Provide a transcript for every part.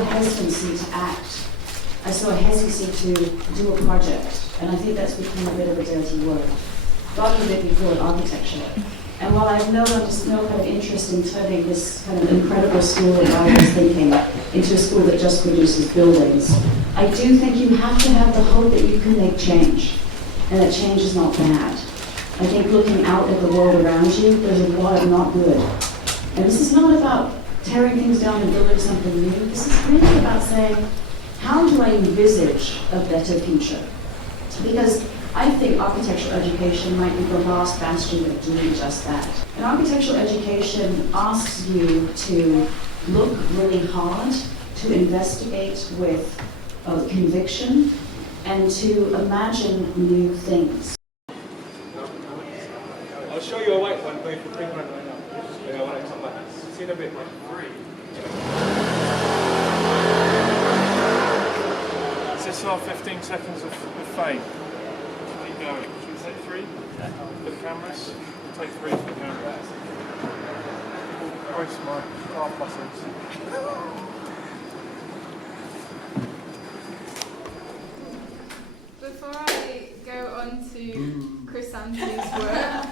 a hesitancy to act. I saw a hesitancy to do a project, and I think that's become a bit of a dirty word. Rather than we call it architecture. And while I have no kind of interest in turning this kind of incredible school of ideas thinking into a school that just produces buildings, I do think you have to have the hope that you can make change, and that change is not bad. I think looking out at the world around you, there's a lot of not good. And this is not about tearing things down and building something new. This is really about saying, how do I envisage a better future? Because I think architectural education might be the last bastion of doing just that. And architectural education asks you to look really hard, to investigate with conviction, and to imagine new things. I'll show you a white one going for Friedman right now. Yeah, when I come back. See in a bit, man. Is this our 15 seconds of fame? Keep going. Should we take 3 for the cameras? We'll take 3 for the cameras. Brace my calf muscles. Before I go on to Chrysanthe's work,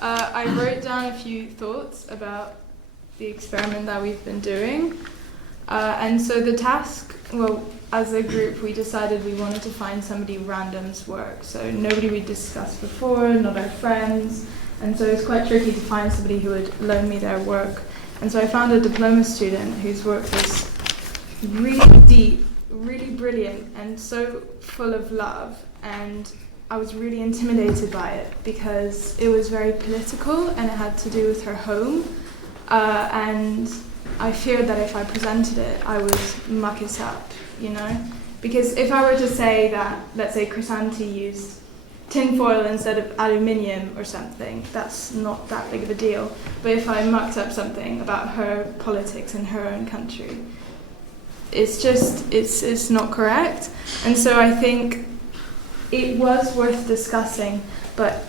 I wrote down a few thoughts about the experiment that we've been doing. And so the task, well, as a group, we decided we wanted to find somebody random's work. So nobody we'd discussed before, not our friends. And so it was quite tricky to find somebody who would loan me their work. And so I found a diploma student whose work was really deep, really brilliant, and so full of love. And I was really intimidated by it because it was very political and it had to do with her home. And I feared that if I presented it, I would muck it up, you know? Because if I were to say that, let's say Chrysanthi used tinfoil instead of aluminium or something, that's not that big of a deal. But if I mucked up something about her politics in her own country, it's not correct. And so I think it was worth discussing, but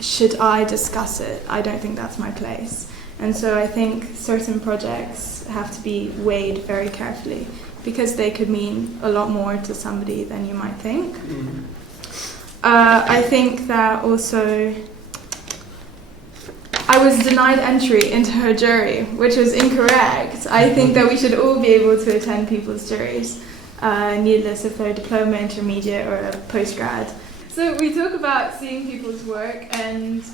should I discuss it? I don't think that's my place. And so I think certain projects have to be weighed very carefully because they could mean a lot more to somebody than you might think. Mm-hmm. I think that also I was denied entry into her jury, which was incorrect. I think that we should all be able to attend people's juries, needless if they're diploma, intermediate, or a postgrad. So we talk about seeing people's work, and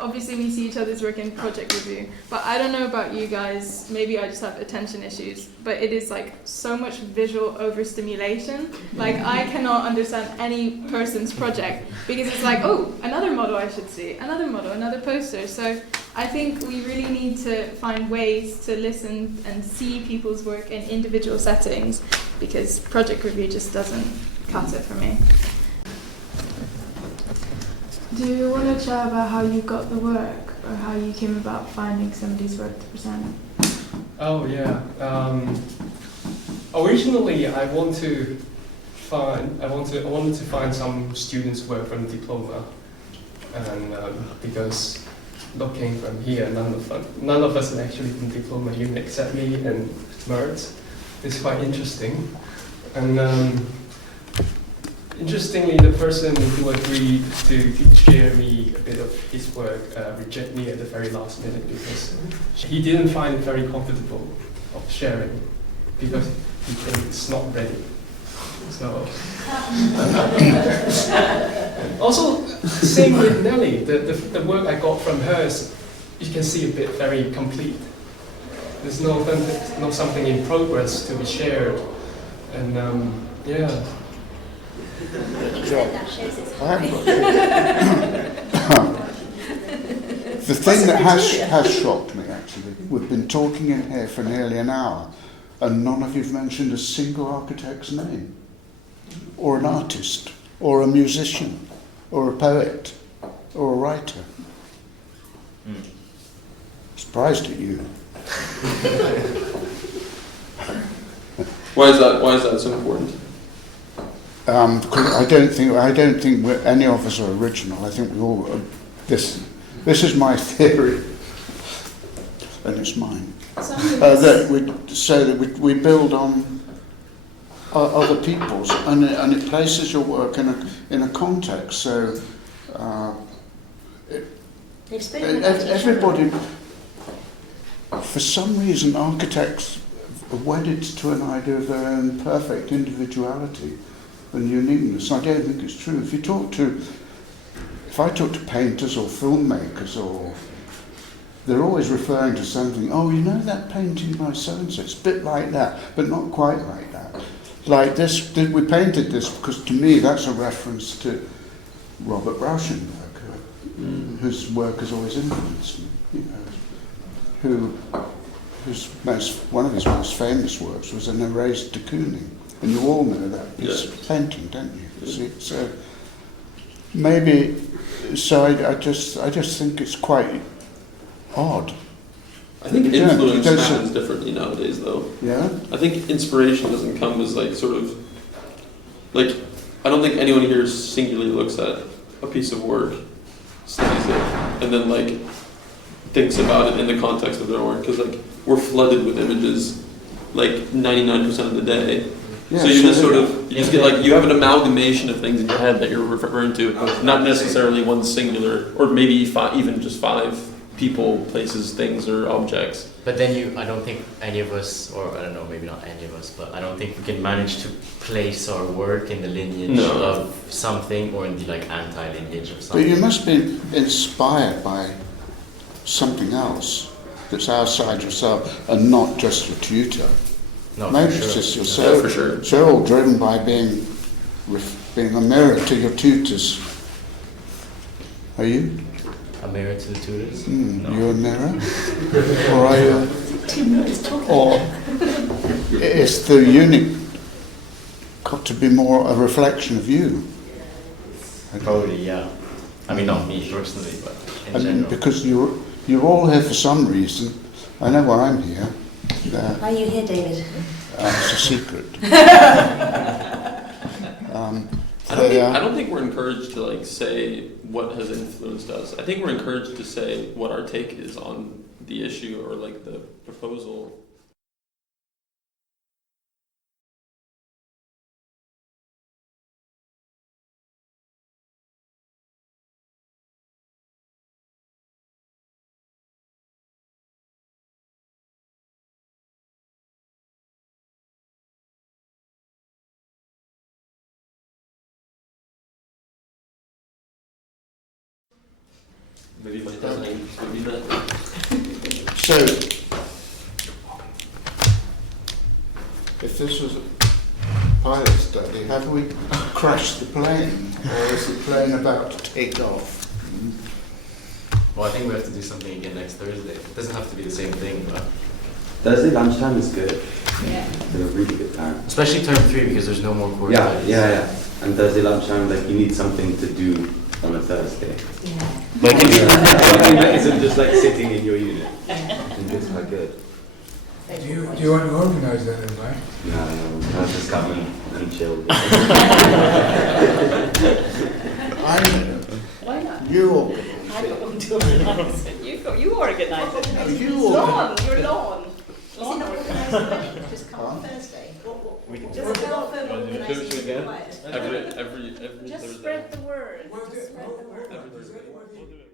obviously we see each other's work in project review, but I don't know about you guys, maybe I just have attention issues, but it is like so much visual overstimulation. Like I cannot understand any person's project because it's like, oh, another model I should see, another model, another poster. So I think we really need to find ways to listen and see people's work in individual settings because project review just doesn't cut it for me. Do you want to chat about how you got the work or how you came about finding somebody's work to present? Oh yeah. Originally, I wanted to find some students' work from diploma, and because looking from here, none of us are actually from diploma unit except me and Mert. It's quite interesting, and. Interestingly, the person who agreed to share me a bit of his work rejected me at the very last minute because he didn't find it very comfortable of sharing because he thinks it's not ready. So also same with Nelly. The work I got from her is, you can see, a bit very complete. There's no something in progress to be shared, and yeah. The thing that has shocked me, actually, we've been talking in here for nearly an hour and none of you've mentioned a single architect's name, or an artist, or a musician, or a poet, or a writer. Surprised at you. Why is that so important? I don't think any of us are original. I think we all. This is my theory, and it's mine. That we build on other people's, and it places your work in a context. So everybody, for some reason, architects are wedded to an idea of their own perfect individuality and uniqueness. I don't think it's true. If I talk to painters or filmmakers, they're always referring to something. Oh, you know that painting by so and so. It's a bit like that, but not quite like that. Like this, we painted this because to me that's a reference to Robert Rauschenberg, whose work has always influenced me. You know, one of his most famous works was an erased de Kooning, and you all know that piece of painting, don't you? See, so maybe, so I just think it's quite odd. I think influence happens differently nowadays, though. Yeah? I think inspiration doesn't come as like sort of like, I don't think anyone here singularly looks at a piece of work, studies it, and then like thinks about it in the context of their work, because like we're flooded with images like 99% of the day. Yeah, so you just sort of, you just get like, you have an amalgamation of things in your head that you're referring to, not necessarily one singular, or maybe even just 5 people, places, things, or objects. But then I don't think any of us, or I don't know, maybe not any of us, but I don't think we can manage to place our work in the lineage of something, or in the like anti-lineage of something. But you must be inspired by something else that's outside yourself and not just your tutor. No, Maybe for it's sure. just you're For so driven by being a mirror to your tutors. Are you? A mirror to the tutors? No. You're a mirror? Or are you? Or is the unit got to be more a reflection of you? Probably, yeah. I mean, not me personally, but in general. Because you're all here for some reason. I know why I'm here. Why are you here, David? It's a secret. I don't think we're encouraged to like say what has influenced us. I think we're encouraged to say what our take is on the issue or like the proposal. Maybe my design would be that. So, if this was a pilot study, have we crashed the plane, or is the plane about to take off? Well, I think we have to do something again next Thursday. It doesn't have to be the same thing, but Thursday lunchtime is good. Yeah. It's a really good time. especially term 3 because there's no more course. Yeah. And Thursday lunchtime, like you need something to do on a Thursday. Yeah. Like Something that isn't just like sitting in your unit. I think it's quite good. Do you want to organise that then, right? No, I'll just come and chill. Why not? You all. I don't want to organise it. You organise it. No, you Lawn, your lawn. Is it not organised already? Just come on Thursday. Just tell them organising again? quiet. Every Just Thursday. spread the word. Well, Just spread the word. Every Thursday. We'll do it.